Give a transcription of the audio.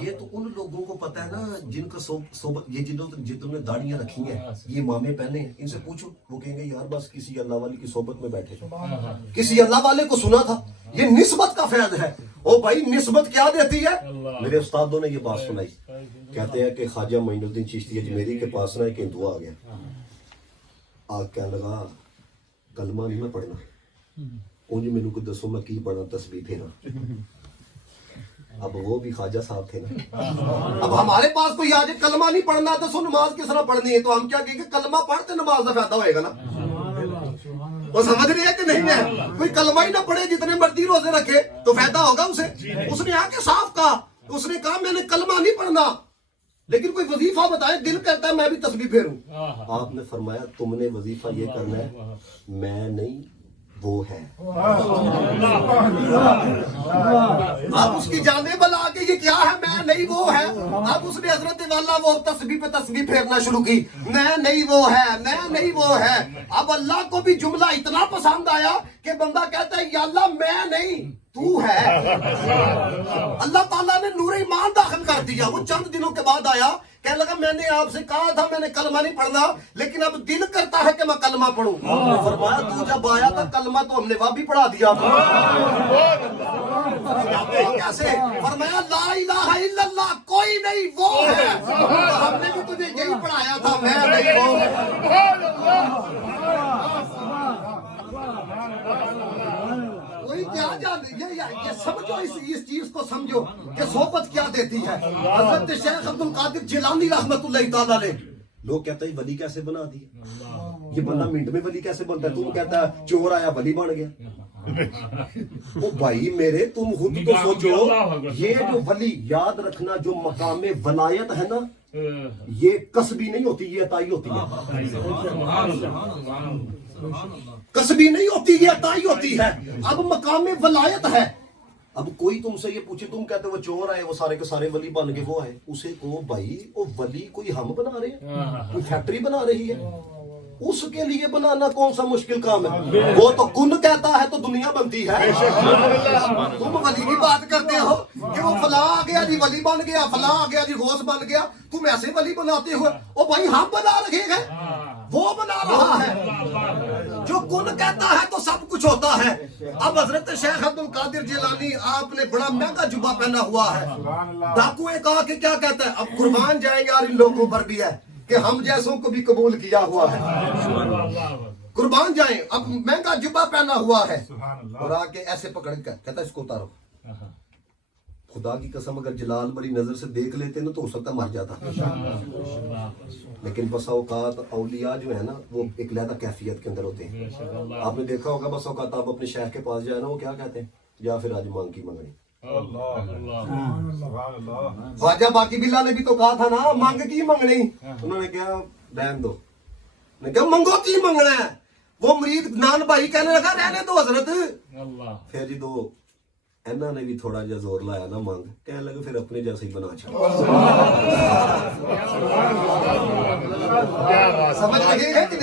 یہ تو ان لوگوں کو پتا ہے نا جن کا صحبت، یہ جنہوں نے داڑیاں رکھی ہیں، یہ امامے پہنے ہیں، ان سے پوچھو وہ کہیں گے یار بس کسی اللہ والے کی صحبت میں بیٹھے، کسی اللہ والے کو سنا تھا۔ یہ نسبت کا فیض ہے۔ او بھائی نسبت کیا دیتی ہے؟ میرے استادوں نے یہ بات سنائی، کہتے ہیں کہ خواجہ معین الدین چشتی اجمیری کے پاس نا ایک ہندو آ گیا، آگ کہنے لگا کلمہ نہیں میں پڑھنا، اونج میرے کو دسو میں کی پڑھنا، تسبیح پھیرا۔ اب وہ بھی خواجہ صاحب تھے نا، اب ہمارے پاس کوئی آج کلمہ نہیں پڑھنا تو سو نماز کس طرح پڑھنی ہے، تو ہم کیا کہیں گے کلمہ پڑھتے نماز کا فائدہ ہوئے گا نا۔ وہ سمجھ رہی ہے کہ نہیں ہے؟ کوئی کلمہ ہی نہ پڑھے جتنے مرضی روزے رکھے تو فائدہ ہوگا اسے؟ اس نے آ کے صاف کہا، اس نے کہا میں نے کلمہ نہیں پڑھنا لیکن کوئی وظیفہ بتائے، دل کرتا ہے میں بھی تسبیح پھیروں۔ آپ نے فرمایا تم نے وظیفہ یہ کرنا ہے، میں نہیں وہ ہے۔ اب اس کی جانب بلا کے یہ کیا ہے، میں نہیں وہ ہے۔ اب اس نے حضرت والا وہ تسبیح پہ تسبیح پھیرنا شروع کی، میں نہیں وہ ہے، میں نہیں وہ ہے۔ اب اللہ کو بھی جملہ اتنا پسند آیا کہ بندہ کہتا ہے یا اللہ میں نہیں تو ہے۔ اللہ تعالیٰ نے نور ایمان داخل کر دیا۔ وہ چند دنوں کے بعد آیا، کہنے لگا میں نے آپ سے کہا تھا میں نے کلمہ نہیں پڑھنا لیکن اب دل کرتا ہے کہ میں کلمہ پڑھوں۔ فرمایا تو جب آیا تھا کلمہ تو ہم نے وہاں بھی پڑھا دیا تھا۔ کیسے؟ فرمایا لا الہ الا اللہ کوئی نہیں وہ ہے، ہم نے بھی تجھے یہی پڑھایا تھا، میں نہیں وہ ہے۔ کوئی کیا جان یہ سمجھو، اس چیز کو سمجھو کہ صحبت کیا دیتی ہے۔ حضرت شیخ عبد القادر جیلانی رحمت اللہ تعالیٰ علیہ، لوگ کہتے ہیں ولی کیسے بنا دی، یہ بندہ منٹ میں ولی کیسے بنتا ہے؟ تم کہتا ہے چور آیا ولی بن گیا۔ او بھائی میرے تم خود تو سوچو، یہ جو ولی یاد رکھنا جو مقام ولایت ہے نا، یہ کسبی نہیں ہوتی، یہ عطائی ہوتی ہے۔ کسبی نہیں ہوتی، یہ عطائی ہوتی ہے۔ اب مقام ولایت ہے۔ اب کوئی تم سے یہ پوچھے، تم کہتے وہ چور آئے وہ سارے کے سارے ولی بن کے وہ آئے، اسے کہو بھائی وہ ولی کوئی ہم بنا رہے ہیں، کوئی فیکٹری بنا رہی ہے، اس کے لیے بنانا کون سا مشکل کام ہے؟ وہ تو کن کہتا ہے تو دنیا بنتی ہے۔ تم ولی کی بات کرتے ہو کہ وہ فلاں آ گیا جی ولی بن گیا، فلاں آ گیا جی غوث بن گیا، تم ایسے ولی بناتے ہو؟ او بھائی ہم بنا رکھے گئے، وہ بنا رہا ہے۔ جو کن کہتا ہے تو سب کچھ ہوتا ہے۔ اب حضرت شیخ عبد القادر جیلانی آپ نے بڑا مہنگا جبہ پہنا ہوا ہے، ڈاکو ایک آ کے کیا کہتا ہے، اب قربان جائیں یار ان لوگوں پر بھی ہے کہ ہم جیسوں کو بھی قبول کیا ہوا ہے، قربان جائیں۔ اب مہنگا جبہ پہنا ہوا ہے اور آ کے ایسے پکڑ کر کہتا ہے اس کو اتارو۔ خدا کی قسم اگر جلال بڑی نظر سے دیکھ لیتے نا تو ہو سکتا مر جاتا، لیکن بسا اوقات اولیاء جو ہے نا وہ ایک علیحدہ کیفیت کے اندر ہوتے ہیں۔ آپ نے دیکھا ہوگا بسا اوقات آپ اپنے شیخ کے پاس جائے نا وہ کیا کہتے ہیں، یا پھر آج مانگ کی منگنی۔ خواجہ باقی بلا نے بھی تو کہا تھا نا مانگ کی منگنی، انہوں نے کہا رہن دو، نے کہا منگو کی منگنا ہے۔ وہ مرید نان بھائی کہنے لگا رہنے دو حضرت۔ پھر جی دو انہوں نے بھی تھوڑا جا زور لایا نا مانگ، کہنے لگے پھر اپنے جیسے ہی بنا چھوڑا۔ سمجھ لگے گا کہ